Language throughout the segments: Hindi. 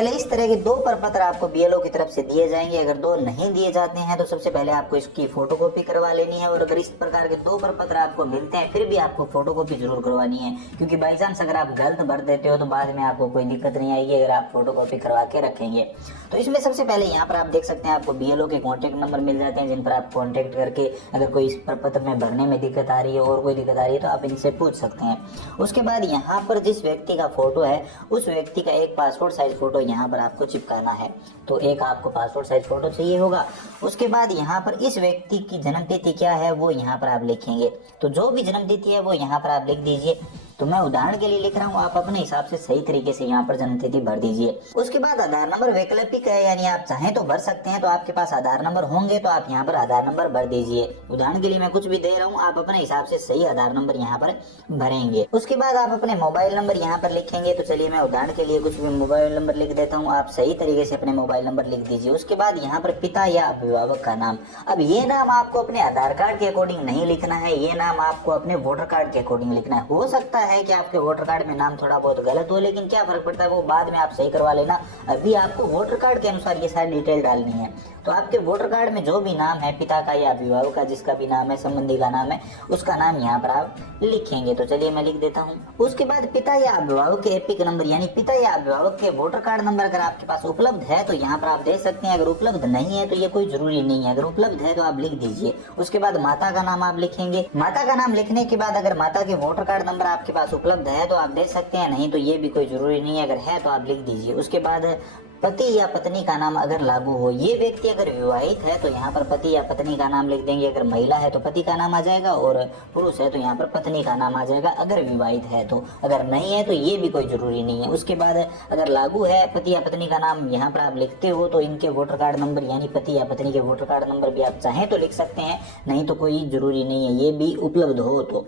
पहले इस तरह के 2 प्रपत्र आपको बीएलओ की तरफ से दिए जाएंगे। अगर 2 नहीं दिए जाते हैं तो सबसे पहले आपको इसकी फोटोकॉपी करवा लेनी है, और अगर इस प्रकार के 2 प्रपत्र आपको मिलते हैं फिर भी आपको फोटोकॉपी जरूर करवानी है, क्योंकि बाई चांस अगर आप गलत भर देते हो तो बाद में आपको कोई दिक्कत नहीं आएगी अगर आप फोटोकॉपी करवा के रखेंगे। तो इसमें सबसे पहले यहाँ पर आप देख सकते हैं आपको बीएलओ के कॉन्टैक्ट नंबर मिल जाते हैं, जिन पर आप कॉन्टैक्ट करके अगर कोई इस प्रपत्र में भरने में दिक्कत आ रही है और कोई दिक्कत आ रही है तो आप इनसे पूछ सकते हैं। उसके बाद यहाँ पर जिस व्यक्ति का फोटो है उस व्यक्ति का एक पासपोर्ट साइज फोटो यहाँ पर आपको चिपकाना है, तो एक आपको पासपोर्ट साइज फोटो चाहिए होगा। उसके बाद यहाँ पर इस व्यक्ति की जन्म तिथि क्या है वो यहाँ पर आप लिखेंगे, तो जो भी जन्म तिथि है वो यहाँ पर आप लिख दीजिए। तो मैं उदाहरण के लिए लिख रहा हूँ, आप अपने हिसाब से सही तरीके से यहाँ पर जन्म तिथि भर दीजिए। उसके बाद आधार नंबर वैकल्पिक है, यानी आप चाहें तो भर सकते हैं, तो आपके पास आधार नंबर होंगे तो आप यहाँ पर आधार नंबर भर दीजिए। उदाहरण के लिए मैं कुछ भी दे रहा हूँ, आप अपने हिसाब से सही आधार नंबर यहाँ पर भरेंगे। उसके बाद आप अपने मोबाइल नंबर यहाँ पर लिखेंगे, तो चलिए मैं उदाहरण के लिए कुछ भी मोबाइल नंबर लिख देता हूँ, आप सही तरीके से अपने मोबाइल नंबर लिख दीजिए। उसके बाद यहाँ पर पिता या अभिभावक का नाम, अब ये नाम आपको अपने आधार कार्ड के अकॉर्डिंग नहीं लिखना है, ये नाम आपको अपने वोटर कार्ड के अकॉर्डिंग लिखना है। हो सकता है कि आपके वोटर कार्ड में नाम थोड़ा बहुत गलत हो, लेकिन क्या फर्क पड़ता है, वो बाद में आप सही करवा लेना। अभी आपको वोटर कार्ड के अनुसार ये सारी डिटेल डालनी है। तो आपके वोटर कार्ड में जो भी नाम है पिता का या अभिभावक का, जिसका भी नाम है, संबंधी का नाम है, उसका नाम यहाँ पर आप लिखेंगे। तो चलिए मैं लिख देता हूँ। उसके बाद पिता या अभिभावक के एपिक नंबर, यानी पिता या अभिभावक के वोटर कार्ड नंबर अगर आपके पास उपलब्ध है तो यहाँ पर आप दे सकते हैं, अगर उपलब्ध नहीं है तो ये कोई जरूरी नहीं है, अगर उपलब्ध है तो आप लिख दीजिए। उसके बाद माता का नाम आप लिखेंगे। माता का नाम लिखने के बाद अगर माता के वोटर कार्ड नंबर आपके पास उपलब्ध है तो आप दे सकते हैं, नहीं तो ये भी कोई जरूरी नहीं है, अगर है तो आप लिख दीजिए। उसके बाद पति या पत्नी का नाम अगर लागू हो, ये व्यक्ति अगर विवाहित है तो यहाँ पर पति या पत्नी का नाम लिख देंगे, अगर महिला है तो पति का नाम आ जाएगा, और पुरुष है तो यहाँ पर पत्नी का नाम आ जाएगा अगर विवाहित है तो। अगर नहीं है तो ये भी कोई जरूरी नहीं है। उसके बाद अगर लागू है पति या पत्नी का नाम यहाँ पर आप लिखते हो तो इनके वोटर कार्ड नंबर, यानी पति या पत्नी के वोटर कार्ड नंबर भी आप चाहें तो लिख सकते हैं, नहीं तो कोई जरूरी नहीं है, ये भी उपलब्ध हो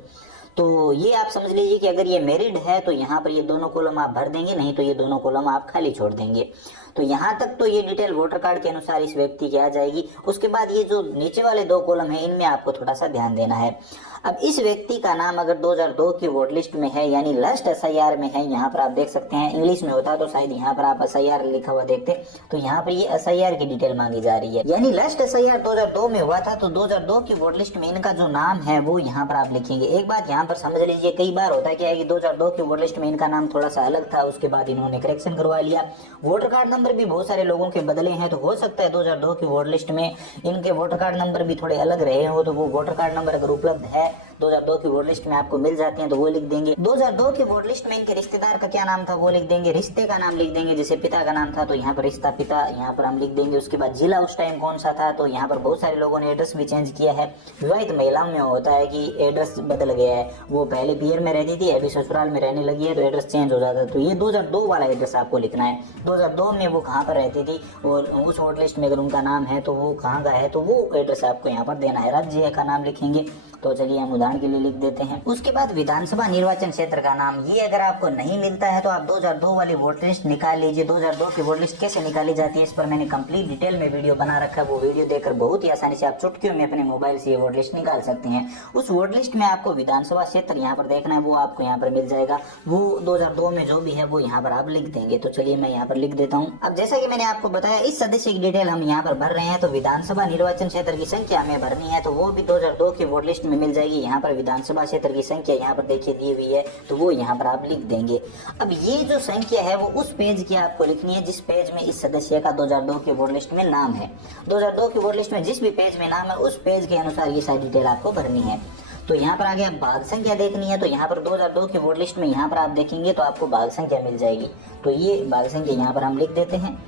तो ये आप समझ लीजिए कि अगर ये मैरिड है तो यहाँ पर ये दोनों कॉलम आप भर देंगे, नहीं तो ये दोनों कॉलम आप खाली छोड़ देंगे। तो यहाँ तक तो ये डिटेल वोटर कार्ड के अनुसार इस व्यक्ति की आ जाएगी। उसके बाद ये जो नीचे वाले 2 कॉलम है इनमें आपको थोड़ा सा ध्यान देना है। अब इस व्यक्ति का नाम अगर 2002 की वोट लिस्ट में है, यानी लास्ट एसआईआर में है, यहाँ पर आप देख सकते हैं, इंग्लिश में होता तो शायद यहाँ पर आप एसआईआर लिखा हुआ देखते, तो यहाँ पर ये एसआईआर की डिटेल मांगी जा रही है। यानी लास्ट एसआईआर 2002 में हुआ था, तो 2002 की वोट लिस्ट में इनका जो नाम है वो यहाँ पर आप लिखेंगे। एक बात यहाँ पर समझ लीजिए, कई बार होता क्या है कि 2002 की वोट लिस्ट में इनका नाम थोड़ा सा अलग था, उसके बाद इन्होंने करेक्शन करवा लिया। वोटर कार्ड नंबर भी बहुत सारे लोगों के बदले हैं, तो हो सकता है 2002 की वोट लिस्ट में इनके वोटर कार्ड नंबर भी थोड़े अलग रहे हो, तो वो वोटर कार्ड नंबर अगर उपलब्ध है 2002 की वोट लिस्ट में आपको मिल जाते हैं तो वो लिख देंगे। 2002 की वोट लिस्ट में इनके रिश्तेदार का क्या नाम था वो लिख देंगे, रिश्ते का नाम लिख देंगे, जैसे पिता का नाम था तो यहाँ पर रिश्ता पिता यहाँ पर हम लिख देंगे। उसके बाद जिला उस टाइम कौन सा था, तो यहाँ पर बहुत सारे लोगों ने एड्रेस भी चेंज किया है। विवाहित महिलाओं में होता है कि एड्रेस बदल गया है, वो पहले पियर में रहती थी अभी ससुराल में रहने लगी है तो एड्रेस चेंज हो जाता है, तो ये 2002 वाला एड्रेस आपको लिखना है। 2002 में वो कहाँ पर रहती थी और उस वोट लिस्ट में अगर उनका नाम है तो वो कहाँ का है, तो वो एड्रेस आपको यहाँ पर देना है। राज्य का नाम लिखेंगे, तो चलिए हम उदाहरण के लिए लिख देते हैं। उसके बाद विधानसभा निर्वाचन क्षेत्र का नाम, ये अगर आपको नहीं मिलता है तो आप 2002 वाली वोट लिस्ट निकाल लीजिए। 2002 की वोट लिस्ट कैसे निकाली जाती है इस पर मैंने कंप्लीट डिटेल में वीडियो बना रखा है, वो वीडियो देखकर बहुत ही आसानी से आप चुटकियों में अपने मोबाइल से ये वोट लिस्ट निकाल सकते हैं। उस वोट लिस्ट में आपको विधानसभा क्षेत्र यहाँ पर देखना है, वो आपको यहाँ पर मिल जाएगा। वो 2002 में जो भी है वो यहाँ पर आप लिख देंगे। तो चलिए मैं यहाँ पर लिख देता हूँ। अब जैसा कि मैंने आपको बताया इस सदस्य की डिटेल हम यहाँ पर भर रहे हैं, तो विधानसभा निर्वाचन क्षेत्र की संख्या हमें भरनी है, तो वो भी 2002 की वोट लिस्ट में मिल जाएगी। यहाँ पर विधानसभा क्षेत्र की संख्या यहाँ पर देखिए दी हुई है, तो वो यहाँ पर आप लिख देंगे। अब ये जो संख्या है वो उस पेज की आपको लिखनी है जिस पेज में इस सदस्य का 2002 की वोट लिस्ट में नाम है। 2002 की वोट लिस्ट में जिस भी पेज में नाम है उस पेज के अनुसार ये सारी डिटेल आपको भरनी है। तो यहाँ पर आगे आप भाग संख्या देखनी है, तो यहाँ पर 2002 की वोट लिस्ट में यहाँ पर आप देखेंगे तो आपको भाग संख्या मिल जाएगी, तो ये भाग संख्या यहाँ पर हम लिख देते हैं।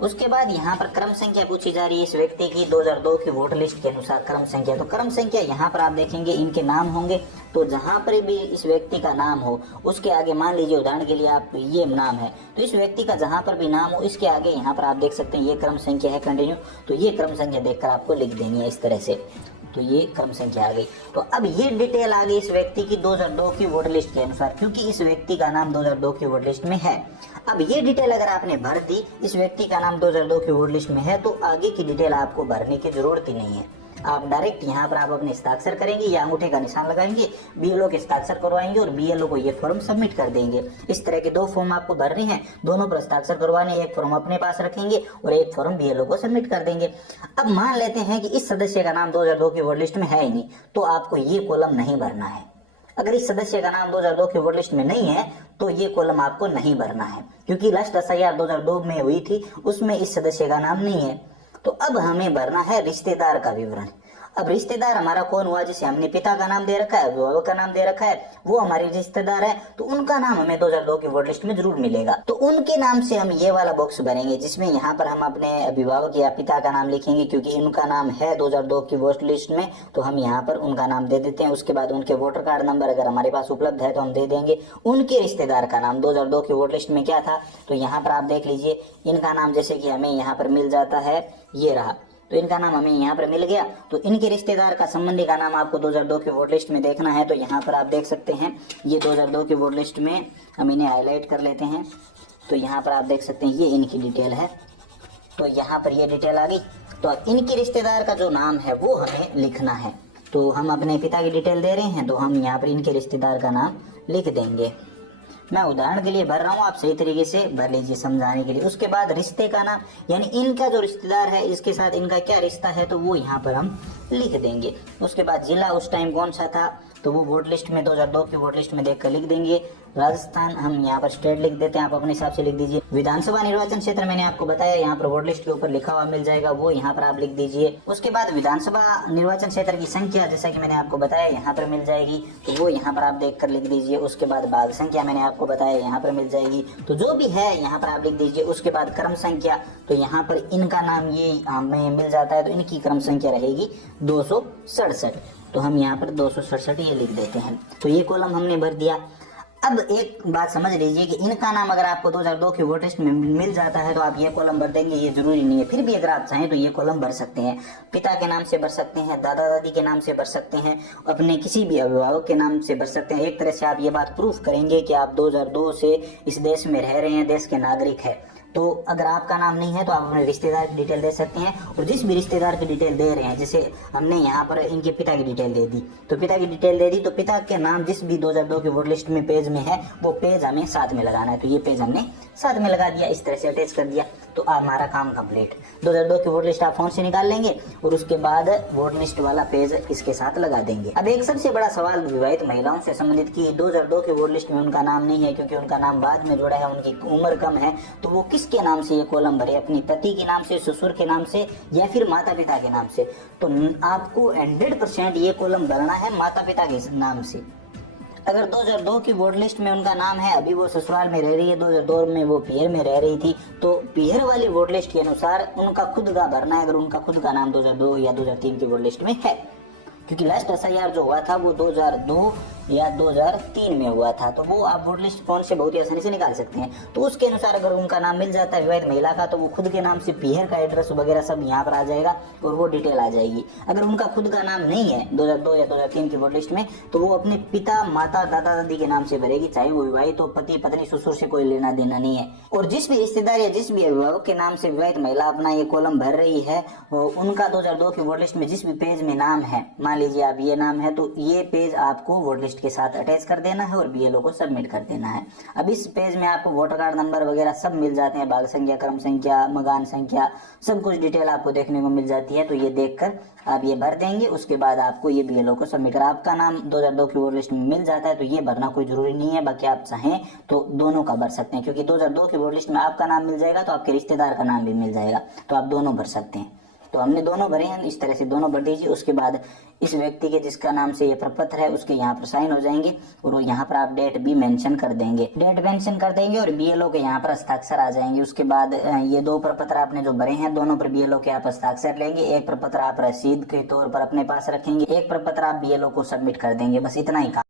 उसके बाद यहाँ पर क्रम संख्या पूछी जा रही है इस व्यक्ति की 2002 की वोटर लिस्ट के अनुसार क्रम संख्या, तो क्रम संख्या यहाँ पर आप देखेंगे इनके नाम होंगे, तो जहाँ पर भी इस व्यक्ति का नाम हो उसके आगे मान लीजिए उदाहरण के लिए आप ये नाम है, तो इस व्यक्ति का जहाँ पर भी नाम हो इसके आगे यहाँ पर आप देख सकते हैं ये क्रम संख्या है कंटिन्यू, तो ये क्रम संख्या देखकर आपको लिख देनी है इस तरह से। तो ये क्रम संख्या आ गई। तो अब ये डिटेल आ गई इस व्यक्ति की 2002 की वोटर लिस्ट के अनुसार, क्योंकि इस व्यक्ति का नाम 2002 की वोटर लिस्ट में है। अब ये डिटेल अगर आपने भर दी, इस व्यक्ति का नाम 2002 की वोटर लिस्ट में है, तो आगे की डिटेल आपको भरने की जरूरत ही नहीं है। आप डायरेक्ट यहाँ पर आप अपने हस्ताक्षर करेंगे या अंगूठे का निशान लगाएंगे, बीएलओ के हस्ताक्षर करवाएंगे और बीएलओ को ये फॉर्म सबमिट कर देंगे। इस तरह के 2 फॉर्म आपको भरने हैं, दोनों पर हस्ताक्षर करवाने, एक फॉर्म अपने पास रखेंगे और एक फॉर्म बीएलओ को सबमिट कर देंगे। अब मान लेते हैं कि इस सदस्य का नाम 2002 की वोट लिस्ट में है ही नहीं, तो आपको ये कॉलम नहीं भरना है। अगर इस सदस्य का नाम 2002 की वोट लिस्ट में नहीं है तो ये कॉलम आपको नहीं भरना है, क्योंकि लास्ट एसआईआर 2002 में हुई थी, उसमें इस सदस्य का नाम नहीं है। तो अब हमें भरना है रिश्तेदार का विवरण। अब रिश्तेदार हमारा कौन हुआ? जिसे हमने पिता का नाम दे रखा है, अभिभावक का नाम दे रखा है, वो हमारे रिश्तेदार है, तो उनका नाम हमें 2002 की वोट लिस्ट में जरूर मिलेगा। तो उनके नाम से हम ये वाला बॉक्स भरेंगे, जिसमें यहाँ पर हम अपने अभिभावक या पिता का नाम लिखेंगे, क्योंकि उनका नाम है 2002 की वोट लिस्ट में, तो हम यहाँ पर उनका नाम दे देते हैं। उसके बाद उनके वोटर कार्ड नंबर अगर हमारे पास उपलब्ध है तो हम दे देंगे। उनके रिश्तेदार का नाम 2002 की वोट लिस्ट में क्या था, तो यहाँ पर आप देख लीजिए, इनका नाम जैसे कि हमें यहाँ पर मिल जाता है, ये रहा, तो इनका नाम हमें यहाँ पर मिल गया। तो इनके रिश्तेदार का, संबंधी का नाम आपको 2002 की वोट लिस्ट में देखना है, तो यहाँ पर आप देख सकते हैं, ये 2002 की वोट लिस्ट में हम इन्हें हाईलाइट कर लेते हैं। तो यहाँ पर आप देख सकते हैं ये इनकी डिटेल है, तो यहाँ पर ये डिटेल आ गई। तो अब इनके रिश्तेदार का जो नाम है वो हमें लिखना है। तो हम अपने पिता की डिटेल दे रहे हैं, तो हम यहाँ पर इनके रिश्तेदार का नाम लिख देंगे। मैं उदाहरण के लिए भर रहा हूँ, आप सही तरीके से भर लीजिए समझाने के लिए। उसके बाद रिश्ते का नाम, यानी इनका जो रिश्तेदार है इसके साथ इनका क्या रिश्ता है, तो वो यहाँ पर हम लिख देंगे। उसके बाद जिला उस टाइम कौन सा था, तो वो वोट लिस्ट में 2002 की वोट लिस्ट में देखकर लिख देंगे। राजस्थान, हम यहाँ पर स्टेट लिख देते हैं, आप अपने हिसाब से लिख दीजिए। विधानसभा निर्वाचन क्षेत्र मैंने आपको बताया, यहाँ पर वोट लिस्ट के ऊपर लिखा हुआ मिल जाएगा, वो यहाँ पर आप लिख दीजिए। उसके बाद विधानसभा निर्वाचन क्षेत्र की संख्या, जैसा कि मैंने आपको बताया, यहाँ पर मिल जाएगी, तो वो यहाँ पर आप देख कर लिख दीजिए। उसके बाद भाग संख्या मैंने आपको बताया, यहाँ पर मिल जाएगी, तो जो भी है यहाँ पर आप लिख दीजिए। उसके बाद क्रम संख्या, तो यहाँ पर इनका नाम ये हमें मिल जाता है, तो इनकी क्रम संख्या रहेगी 267, तो हम यहाँ पर 267 ये लिख देते हैं। तो ये कॉलम हमने भर दिया। अब एक बात समझ लीजिए कि इनका नाम अगर आपको 2002 की वोट लिस्ट में मिल जाता है तो आप ये कॉलम भर देंगे, ये जरूरी नहीं है। फिर भी अगर आप चाहें तो ये कॉलम भर सकते हैं, पिता के नाम से भर सकते हैं, दादा दादी के नाम से भर सकते हैं, अपने किसी भी अभिभावक के नाम से भर सकते हैं। एक तरह से आप ये बात प्रूफ करेंगे कि आप 2002 से इस देश में रह रहे हैं, देश के नागरिक है। तो अगर आपका नाम नहीं है तो आप अपने रिश्तेदार की डिटेल दे सकते हैं, और जिस भी रिश्तेदार की डिटेल दे रहे हैं, जैसे हमने यहाँ पर इनके पिता की डिटेल दे दी, तो पिता की डिटेल दे दी, तो पिता के नाम जिस भी 2002 की वोट लिस्ट में पेज में है वो पेज हमें साथ में लगाना है। तो ये पेज हमने साथ में लगा दिया, इस तरह से अटैच कर दिया, तो हमारा काम कंप्लीट। 2002 की वोट लिस्ट आप फोन से निकाल लेंगे और उसके बाद वोट लिस्ट वाला पेज इसके साथ लगा देंगे। अब एक सबसे बड़ा सवाल विवाहित महिलाओं से संबंधित कि 2002 की वोट लिस्ट में उनका नाम नहीं है, क्योंकि उनका नाम बाद में जुड़ा है, उनकी उम्र कम है, तो वो किसके नाम से ये कॉलम भरे, अपनी पति के नाम से, ससुर के नाम से, या फिर माता पिता के नाम से। तो आपको 100% ये कॉलम भरना है माता पिता के नाम से। अगर 2002 की वोट लिस्ट में उनका नाम है, अभी वो ससुराल में रह रही है, 2002 में वो पीहर में रह रही थी, तो पीहर वाली वोट लिस्ट के अनुसार उनका खुद का भरना है, अगर उनका खुद का नाम 2002 या 2003 की वोट लिस्ट में है। क्योंकि लास्ट एसआईआर जो हुआ था वो 2002 या 2003 में हुआ था, तो वो आप वोट लिस्ट फोन से बहुत ही आसानी से निकाल सकते हैं। तो उसके अनुसार अगर उनका नाम मिल जाता है विवाहित महिला का, तो वो खुद के नाम से पीहर का एड्रेस वगैरह सब यहाँ पर आ जाएगा और वो डिटेल आ जाएगी। अगर उनका खुद का नाम नहीं है 2002 या 2003 की वोट लिस्ट में, तो वो अपने पिता, माता, दादा दादी के नाम से भरेगी, चाहे वो विवाहित हो, पति पत्नी, ससुर से कोई लेना देना नहीं है। और जिस भी रिश्तेदार या जिस भी अभिभावक के नाम से विवाहित महिला अपना ये कॉलम भर रही है, उनका 2002 की वोट लिस्ट में जिस भी पेज में नाम है, मान लीजिए आप ये नाम है, तो ये पेज आपको वोट लिस्ट के साथ अटैच कर देना है और बीएलओ को सबमिट कर देना है। अब इस पेज में आपको वोटर कार्ड नंबर वगैरह सब मिल जाते हैं, भाग संख्या, क्रम संख्या, मकान संख्या, सब कुछ डिटेल आपको देखने को मिल जाती है। तो ये देखकर आप ये भर देंगे, उसके बाद आपको ये बीएलओ को सबमिट कर, आपका नाम 2002 की वोट लिस्ट में मिल जाता है तो ये भरना कोई जरूरी नहीं है। बाकी आप चाहें तो दोनों का भर सकते हैं, क्योंकि 2002 की वोट लिस्ट में आपका नाम मिल जाएगा तो आपके रिश्तेदार का नाम भी मिल जाएगा, तो आप दोनों भर सकते हैं। तो हमने दोनों भरे हैं, इस तरह से दोनों भर दीजिए। उसके बाद इस व्यक्ति के जिसका नाम से ये प्रपत्र है उसके यहाँ पर साइन हो जाएंगे और यहाँ पर आप डेट भी मेंशन कर देंगे, डेट मेंशन कर देंगे और बीएलओ के यहाँ पर हस्ताक्षर आ जाएंगे। उसके बाद ये 2 प्रपत्र आपने जो भरे हैं, दोनों पर बीएलओ के आप हस्ताक्षर लेंगे। एक प्रपत्र आप रसीद के तौर पर अपने पास रखेंगे, एक प्रपत्र आप बीएलओ को सबमिट कर देंगे। बस इतना ही काम।